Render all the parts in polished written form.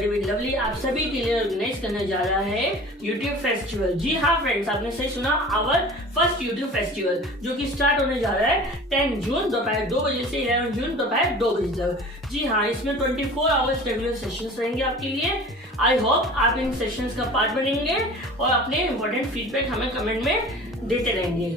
Study with lovely आप सभी के लिए ऑर्गेनाइज करने जा रहा है यूट्यूब फेस्टिवल। जी हाँ फ्रेंड्स, आपने सही सुना, आवर फर्स्ट यूट्यूब फेस्टिवल जो कि स्टार्ट होने जा रहा है 10 जून दोपहर 2 बजे से 11 जून दोपहर 2 बजे तक। जी हाँ, इसमें 24 आवर्स रेगुलर सेशंस रहेंगे आपके लिए। आई होप आप इन सेशंस का पार्ट बनेंगे और अपने इम्पोर्टेंट फीडबैक हमें कमेंट में देते रहेंगे।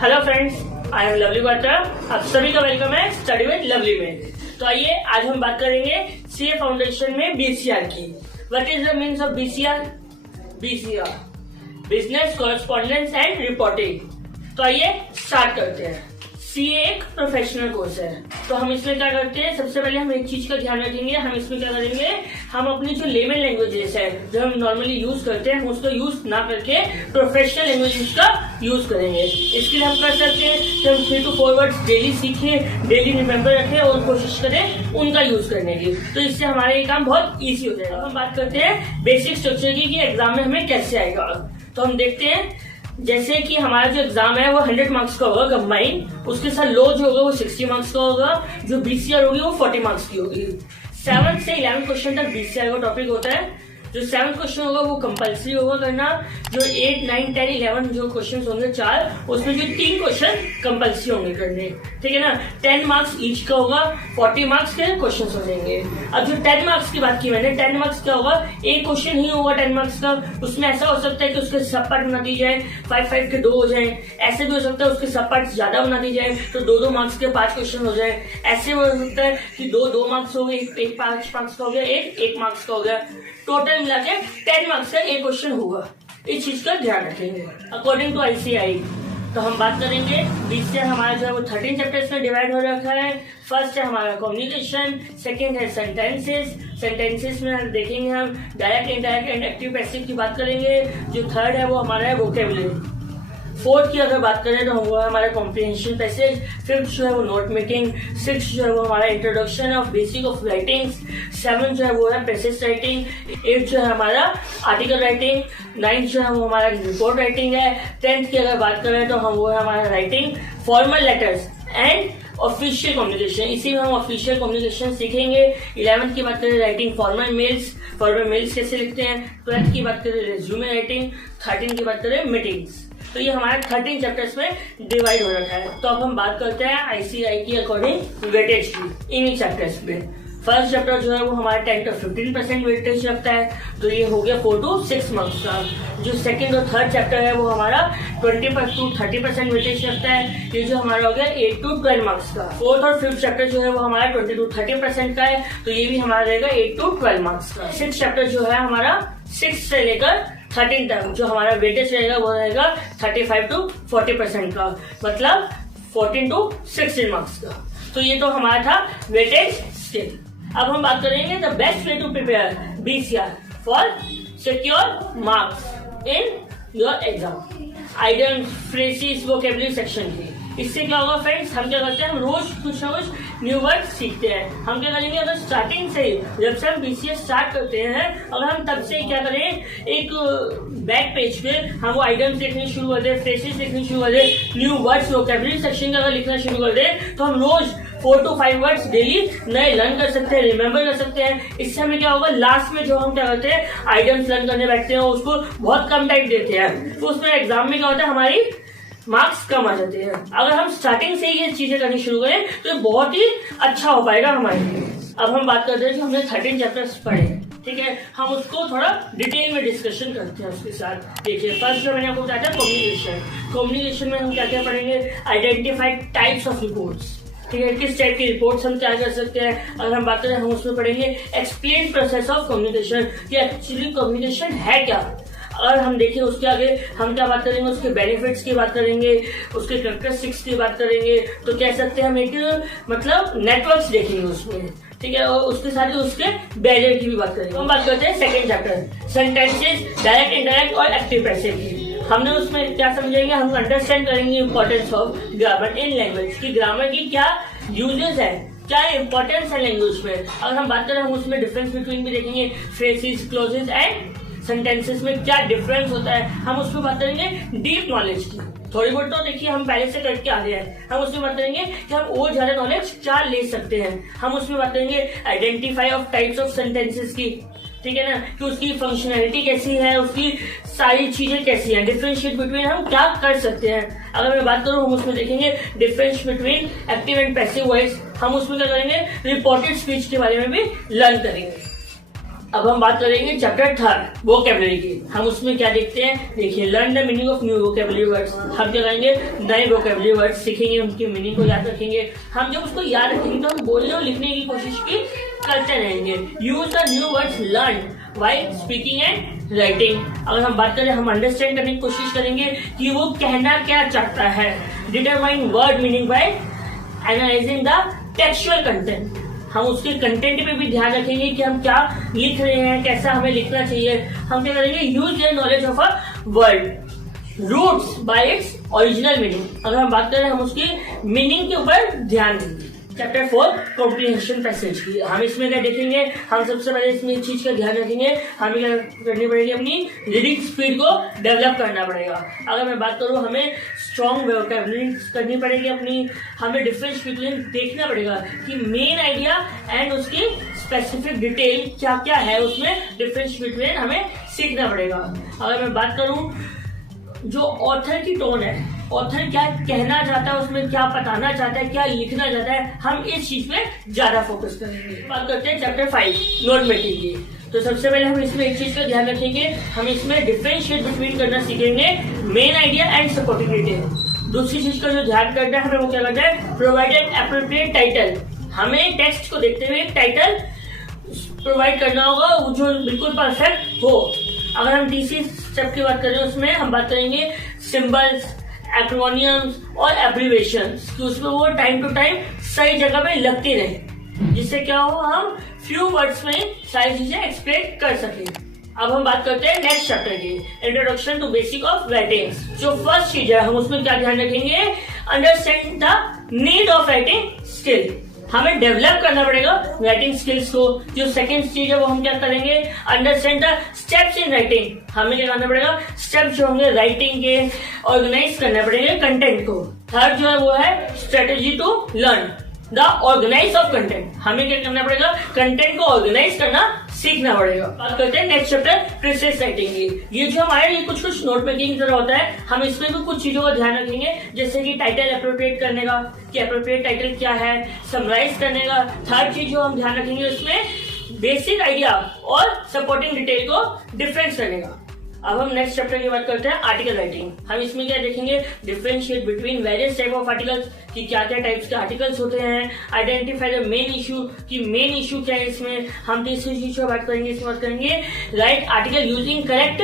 Hello friends, I am lovely Batra. आप सभी का वेलकम है स्टडी विद लवली में। तो आइए आज हम बात करेंगे सीए फाउंडेशन में बीसीआर की। What is the means of BCR? BCR business correspondence and reporting. तो आइए स्टार्ट करते हैं। सीए एक प्रोफेशनल कोर्स है, तो हम इसमें क्या करते हैं, सबसे पहले हम एक चीज का ध्यान रखेंगे। हम इसमें क्या करेंगे, हम अपनी जो लेमन लैंग्वेजेस है जो हम नॉर्मली यूज करते हैं उसको यूज ना करके प्रोफेशनल लैंग्वेजेस का यूज करेंगे। इसके लिए हम कर सकते हैं कि हम 3 to 4 वर्ड्स डेली सीखें, डेली रिमेम्बर रखें और कोशिश करें उनका यूज करने की। तो इससे हमारा ये काम बहुत ईजी हो जाएगा। हम बात करते हैं बेसिक स्ट्रक्चर की कि एग्जाम में हमें कैसे आएगा। तो हम देखते हैं जैसे कि हमारा जो एग्जाम है वो 100 मार्क्स का होगा कंबाइंड, उसके साथ लो जो होगा वो 60 मार्क्स का होगा, जो बीसीआर होगी वो 40 मार्क्स की होगी। 7 से 11 क्वेश्चन तक बीसीआर का टॉपिक होता है। जो 7 क्वेश्चन होगा वो कंपल्सरी होगा करना। जो 8, 9, 10, 11 जो क्वेश्चन होंगे 4, उसमें जो 3 क्वेश्चन कंपल्सरी होंगे करने, ठीक है ना। 10 मार्क्स ईच का होगा, 40 मार्क्स के क्वेश्चन हो जाएंगे। अब जो 10 मार्क्स की बात की मैंने, 10 मार्क्स क्या होगा, एक क्वेश्चन ही होगा 10 मार्क्स का। उसमें ऐसा हो सकता है कि उसके सब पार्ट बना दी जाए, 5 के 2 हो जाए। ऐसे भी हो सकता है उसके सब पार्ट ज्यादा बना दी जाए तो 2 मार्क्स के 5 क्वेश्चन हो जाए। ऐसे हो सकता है कि 2 मार्क्स हो गए, एक 5 मार्क्स का हो गया, एक मार्क्स का हो गया। टोटल मिला के 10 मार्क्स का एक क्वेश्चन होगा। इस चीज का ध्यान रखेंगे अकॉर्डिंग टू आईसीआई। तो हम बात करेंगे बीसीआर हमारा जो है वो 13 चैप्टर्स में डिवाइड हो रखा है। फर्स्ट है हमारा कम्युनिकेशन, सेकंड है सेंटेंसेस में हम देखेंगे हम direct, indirect and active passive की बात करेंगे। जो थर्ड है वो हमारा है वोकेबुलरी। फोर्थ की अगर बात करें तो वो है हमारा कॉम्प्रिहेंशन पैसेज। फिफ्थ जो है वो नोट मेकिंग। सिक्स जो है वो हमारा introduction of basic of writing. 7 जो है वो है पैसेज राइटिंग। 8 जो है हमारा आर्टिकल राइटिंग। 9 जो है वो हमारा रिपोर्ट राइटिंग है। 10th की अगर बात करें तो हम वो है हमारा writing formal letters and official communication. इसी में हम ऑफिशियल कम्युनिकेशन सीखेंगे। 11th की बात करें राइटिंग फॉर्मल मेल्स कैसे लिखते हैं। 12th की बात करें रेज्यूमे राइटिंग। 13 की बात करें मीटिंग्स। तो ये हमारे 13 चैप्टर्स में डिवाइड हो रखा है। तो अब हम बात करते हैं आईसीआई की अकॉर्डिंग वेटेज की इन्हीं चैप्टर्स में। फर्स्ट चैप्टर जो है वो हमारा 10 to 15% वेटेज रखता है, तो ये हो गया 4 to 6 मार्क्स का। जो सेकंड और थर्ड चैप्टर है वो हमारा 20 to 30% वेटेज रखता है, ये जो हमारा हो गया 8 to 12 मार्क्स का। फोर्थ और फिफ्थ चैप्टर जो है वो हमारा 20 to 30% का है, तो ये भी हमारा रहेगा 8 to 12 मार्क्स का। सिक्स चैप्टर जो है हमारा 6 से लेकर 13 तक जो हमारा वेटेज रहेगा वो रहेगा 35 to 40% का, मतलब 14 to 16 मार्क्स का। तो ये तो हमारा था वेटेज स्केल। अब हम बात करेंगे the best way to prepare BCR for secure marks in your exam. Ideal phrases vocabulary section की। इससे क्या होगा फ्रेंड्स, हम क्या करते हैं, हम रोज कुछ ना कुछ न्यू वर्ड सीखते हैं। हम क्या करेंगे, अगर स्टार्टिंग से जब से हम बीसीए स्टार्ट करते हैं, अगर हम तब से क्या करें, एक बैक पेज पे हम वो आइटम्स लिखने शुरू कर दें, फ्रेजेस लिखने शुरू कर दें, न्यू वर्ड्स वोकेबुलरी सेक्शन का अगर लिखना शुरू कर दें, तो हम रोज 4 to 5 वर्ड्स डेली नए लर्न कर सकते हैं, रिमेम्बर कर सकते हैं। इससे हमें क्या होगा, लास्ट में जो हम क्या करते हैं आइटम्स लर्न करने बैठते हैं उसको बहुत कम टाइम देते हैं, तो उसमें एग्जाम में क्या होता है हमारी मार्क्स कम आ जाते हैं। अगर हम स्टार्टिंग से ही ये चीजें करनी शुरू करें तो बहुत ही अच्छा हो पाएगा हमारे लिए। अब हम बात करते हैं कि हमने 13 चैप्टर्स पढ़े, ठीक है, हम उसको थोड़ा डिटेल में डिस्कशन करते हैं उसके साथ। देखिए फर्स्ट जो मैंने आपको बताया था कम्युनिकेशन में हम क्या क्या पढ़ेंगे, आइडेंटिफाई टाइप्स ऑफ रिपोर्ट्स, ठीक है, किस टाइप की रिपोर्ट्स हम क्या कर सकते हैं। अगर हम बात करें हम उसमें पढ़ेंगे एक्सप्लेन प्रोसेस ऑफ कम्युनिकेशन, कि एक्चुअली कम्युनिकेशन है क्या। अगर हम देखें उसके आगे हम क्या बात करेंगे, उसके बेनिफिट्स की बात करेंगे, उसके कैरेक्टरिस्टिक्स की बात करेंगे। तो कह सकते हैं हम एक मतलब नेटवर्क्स देखेंगे उसमें, ठीक है, और उसके साथ ही उसके बैरियर की भी बात करेंगे। हम बात करते हैं second chapter sentences direct, indirect और एक्टिव पैसिव की। हमने उसमें क्या समझेंगे, हम अंडरस्टैंड करेंगे importance of grammar in language की। ग्रामर की क्या यूजेस है, क्या इंपॉर्टेंस है लैंग्वेज में। अगर हम बात करें हम उसमें डिफरेंस बिटवीन भी देखेंगे, फ्रेजेस, क्लॉजेस एंड सेंटेंसेस में क्या डिफरेंस होता है, हम उसमें बात करेंगे डीप नॉलेज की। थोड़ी बहुत तो देखिए हम पहले से करके आ रहे हैं, हम उसमें बात करेंगे कि हम और ज्यादा नॉलेज क्या ले सकते हैं। हम उसमें बात करेंगे identify of types of sentences की, ठीक है ना, कि उसकी फंक्शनैलिटी कैसी है, उसकी सारी चीजें कैसी हैं, डिफरेंशिएट बिटवीन हम क्या कर सकते हैं। अगर मैं बात करूं हम उसमें देखेंगे difference between active and passive voice, हम उसमें क्या करेंगे रिपोर्टेड स्पीच के बारे में भी लर्न करेंगे। अब हम बात करेंगे चैप्टर 3 वोकैबुलरी की। हम उसमें क्या देखते हैं, देखिए learn the meaning of new vocabulary words. हम क्या करेंगे नए वोकैबुलरी वर्ड्स सीखेंगे, उनकी मीनिंग को याद रखेंगे। हम जब उसको याद रखेंगे तो हम बोलने और लिखने की कोशिश भी करते रहेंगे। Use the new words learn while speaking and writing. अगर हम बात करें हम अंडरस्टैंड करने की कोशिश करेंगे कि वो कहना क्या चाहता है। Determine word meaning bye analysing the textual content. हम उसके कंटेंट पे भी ध्यान रखेंगे कि हम क्या लिख रहे हैं, कैसा हमें लिखना चाहिए। हम क्या करेंगे use your knowledge of a word roots by its original meaning. अगर हम बात करें हम उसकी मीनिंग के ऊपर ध्यान देंगे। चैप्टर 4 कॉम्प्रिहेंशन पैसेज की। हम इसमें क्या देखेंगे, हम सबसे पहले इसमें एक चीज का ध्यान रखेंगे, हमें क्या करनी पड़ेगी, अपनी रीडिंग स्पीड को डेवलप करना पड़ेगा। अगर मैं बात करूं हमें स्ट्रॉन्ग वोकैबुलरी करनी पड़ेगी अपनी, हमें डिफरेंस बिटवीन देखना पड़ेगा कि मेन आइडिया एंड उसकी स्पेसिफिक डिटेल क्या क्या है, उसमें डिफरेंस बिटवीन हमें सीखना पड़ेगा। अगर मैं बात करूं जो ऑथर की टोन है, ऑथर क्या कहना चाहता है, उसमें क्या बताना चाहता है, क्या लिखना चाहता है, हम इस चीज पे ज्यादा फोकस करेंगे। बात करते हैं चैप्टर 5 नोट मेकिंग की। तो सबसे पहले हम इसमें एक चीज का ध्यान रखेंगे, हम इसमें डिफरेंशिएट बिटवीन करना सीखेंगे main idea and supporting detail. दूसरी चीज का जो ध्यान करना है हमें वो क्या करना है, प्रोवाइडेड एप्रोप्रिएट टाइटल। हमें टेक्स्ट को देखते हुए एक टाइटल प्रोवाइड करना होगा जो बिल्कुल परफेक्ट हो। अगर हम तीसरी स्टेप की बात करें उसमें हम बात करेंगे सिंबल्स, एक्रोनियम्स और एब्रीवेशंस, कि उसमें वो टाइम टू टाइम सही जगह पे लगती रहे, जिससे क्या हो हम फ्यू वर्ड्स में सारी चीजें एक्सप्लेन कर सके। अब हम बात करते हैं नेक्स्ट चैप्टर की, introduction to basic of writing. जो फर्स्ट चीज है हम उसमें क्या ध्यान रखेंगे, understand the need of writing skill. हमें डेवलप करना पड़ेगा राइटिंग स्किल्स को। जो सेकंड चीज है वो हम क्या करेंगे, understand the steps in writing. हमें क्या करना पड़ेगा, स्टेप्स जो होंगे राइटिंग के ऑर्गेनाइज करना पड़ेगा कंटेंट को। थर्ड जो है वो है strategy to learn the organise of content. हमें क्या करना पड़ेगा, कंटेंट को ऑर्गेनाइज करना सीखना पड़ेगा। बात करते हैं नेक्स्ट चैप्टर प्रिसाइज राइटिंग की। ये जो हमारे लिए कुछ कुछ नोट मेकिंग की तरह होता है, हम इसमें भी कुछ चीजों का ध्यान रखेंगे, जैसे कि टाइटल अप्रोप्रिएट करने का, कि अप्रोप्रिएट टाइटल क्या है, समराइज करने का। थर्ड चीज जो हम ध्यान रखेंगे उसमें बेसिक आइडिया और सपोर्टिंग डिटेल को डिफरेंस करने का। अब हम नेक्स्ट चैप्टर की बात करते हैं आर्टिकल राइटिंग। हम इसमें क्या देखेंगे, differentiate between various type of articles, कि क्या क्या टाइप्स के आर्टिकल्स होते हैं। आइडेंटिफाई द मेन इशू, कि मेन इशू क्या है इसमें। हम तीसरी चीज की बात करेंगे, इसमें बात करेंगे right article using correct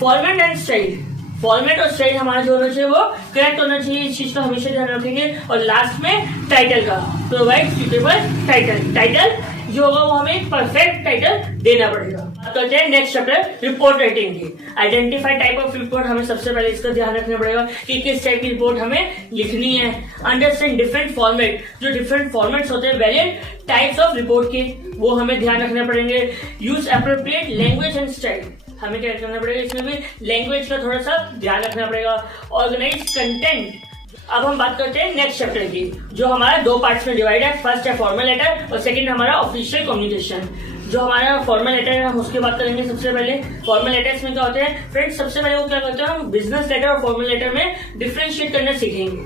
format and style. Format और स्टाइल हमारा जो होना चाहिए वो करेक्ट होना चाहिए, इस चीज का हमेशा ध्यान रखेंगे। और लास्ट में टाइटल का, प्रोवाइड सुटेबल टाइटल। टाइटल जो होगा वो हमें परफेक्ट टाइटल देना पड़ेगा। करते हैं नेक्स्ट चैप्टर रिपोर्ट राइटिंग की। आइडेंटिफाई टाइप ऑफ रिपोर्ट, हमें सबसे पहले इसका ध्यान रखना पड़ेगा कि किस टाइप की रिपोर्ट हमें लिखनी है। अंडरस्टैंड डिफरेंट फॉर्मेट, जो डिफरेंट फॉर्मेट्स होते हैं वेरिएंट टाइप्स ऑफ रिपोर्ट के, वो हमें ध्यान रखना पड़ेंगे। Use appropriate language and style, हमें क्या करना पड़ेगा, इसमें भी लैंग्वेज का थोड़ा सा ध्यान रखना पड़ेगा। Organise content. अब हम बात करते हैं नेक्स्ट चैप्टर की, जो हमारा दो पार्ट्स में डिवाइड है। फर्स्ट है फॉर्मल लेटर और सेकंड हमारा ऑफिशियल कम्युनिकेशन। जो हमारा फॉर्मल लेटर है हम उसकी बात करेंगे सबसे पहले। फॉर्मल लेटर्स में क्या होते हैं फ्रेंड्स, सबसे पहले वो क्या करते हैं, हम बिजनेस लेटर और फॉर्मल लेटर में डिफरेंशिएट करना सीखेंगे,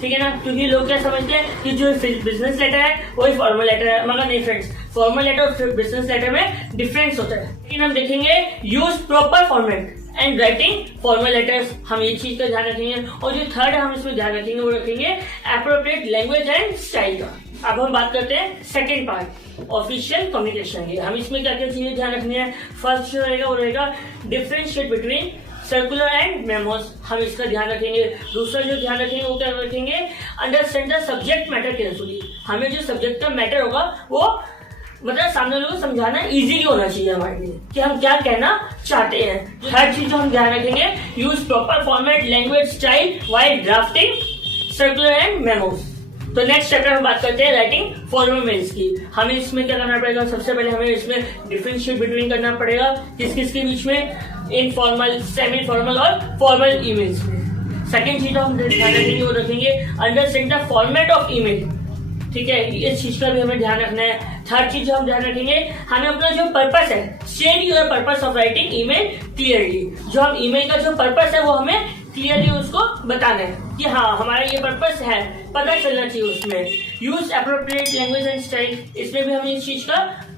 ठीक है ना। क्योंकि लोग क्या समझते हैं कि जो बिजनेस लेटर है वही फॉर्मल लेटर है, मगर नहीं फ्रेंड्स, फॉर्मल लेटर और बिजनेस लेटर में डिफरेंस होता है। लेकिन हम देखेंगे use proper format and writing formal letters, हम ये चीज का ध्यान रखेंगे। और जो थर्ड है हम इसमें ध्यान रखेंगे वो रखेंगे एप्रोप्रिएट लैंग्वेज एंड स्टाइल का। अब हम बात करते हैं सेकंड पार्ट ऑफिशियल कम्युनिकेशन की। हम इसमें क्या क्या चीजें ध्यान रखनी है। फर्स्ट जो रहेगा वो रहेगा differentiate between circular and memos, हम इसका ध्यान रखेंगे। दूसरा जो ध्यान रखेंगे वो क्या रखेंगे, understand the subject matter carefully, हमें जो सब्जेक्ट का मैटर होगा वो मतलब सामने लोगों को समझाना इजीली होना चाहिए हमारे लिए कि हम क्या कहना चाहते हैं। हर चीज जो हम ध्यान रखेंगे, use proper format language style while drafting circular and memos. तो नेक्स्ट चैप्टर हम बात करते हैं राइटिंग फॉर्मल मेल्स की। हमें इसमें क्या करना पड़ेगा, सबसे पहले हमें इसमें डिफरेंशिएट बिटवीन करना पड़ेगा किस किस के बीच में, इनफॉर्मल, सेमी फॉर्मल और फॉर्मल ईमेल्स में। सेकेंड चीज हम ध्यान रखेंगे वो रखेंगे understand the format of email, ठीक है, इस चीज का भी हमें ध्यान रखना है। थर्ड चीज हम ध्यान रखेंगे, हमें अपना जो पर्पस है, state your purpose of writing email clearly, जो हम ईमेल का जो पर्पस है वो हमें क्लियरली उसको बताना है कि हाँ हमारा ये पर्पस है, पता चलना चाहिए उसमें। Use appropriate language and style, इसमें भी हम इस चीज का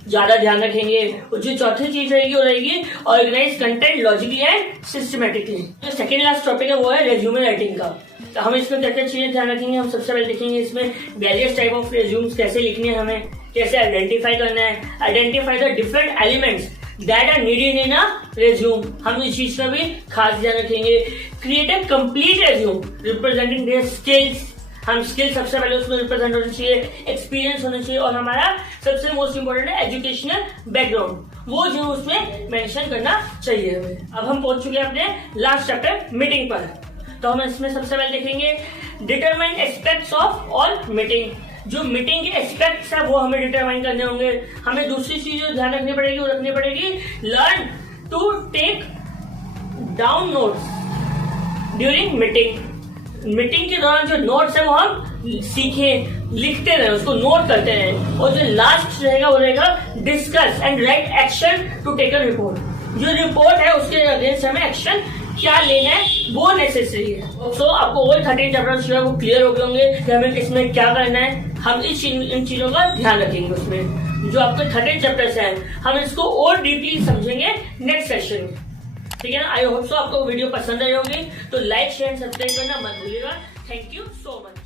ज्यादा ध्यान रखेंगे। जो चौथी चीज रहेगी वो रहेगी organise content logically and systematically. जो सेकेंड लास्ट टॉपिक है वो है रेज्यूमे राइटिंग का। तो हम इसमें क्या क्या चीजें ध्यान रखेंगे, हम सबसे पहले देखेंगे इसमें वेरियस टाइप ऑफ रेज्यूम्स कैसे लिखने हैं, हमें कैसे आइडेंटिफाई करना है, identify the different elements that are needed in a resume, हम इस चीज का भी खास ध्यान रखेंगे। Create a complete resume representing their skills, हम स्किल सबसे पहले उसमें रिप्रेजेंट होना चाहिए, एक्सपीरियंस होना चाहिए और हमारा सबसे मोस्ट इंपोर्टेंट है एजुकेशनल बैकग्राउंड, वो जो उसमें मेंशन करना चाहिए हमें। अब हम पहुंच चुके हैं अपने लास्ट चैप्टर मीटिंग पर। तो हम इसमें सबसे पहले देखेंगे determine aspects of all meeting, जो मीटिंग के एस्पेक्ट्स है वो हमें डिटरमाइन करने होंगे। हमें दूसरी चीज जो ध्यान रखनी पड़ेगी वो रखनी पड़ेगी learn to take down notes during meeting. Meeting के दौरान जो नोट्स है वो हम सीखें, लिखते रहे, उसको नोट करते रहे। और जो लास्ट रहेगा वो रहेगा discuss and write action to take a report, जो रिपोर्ट है उसके अगेंस्ट हमें एक्शन क्या लेना है वो नेसेसरी है। सो आपको और 13 चैप्टर्स जो है वो क्लियर हो गए होंगे कि हमें इसमें क्या करना है। हम इन चीजों का ध्यान रखेंगे उसमें। जो आपके 13 चैप्टर्स हैं हम इसको और डीपली समझेंगे नेक्स्ट सेशन में, ठीक है ना। आई होप सो आपको वीडियो पसंद आई होगी, तो लाइक शेयर सब्सक्राइब करना मत भूलिएगा। Thank you so much.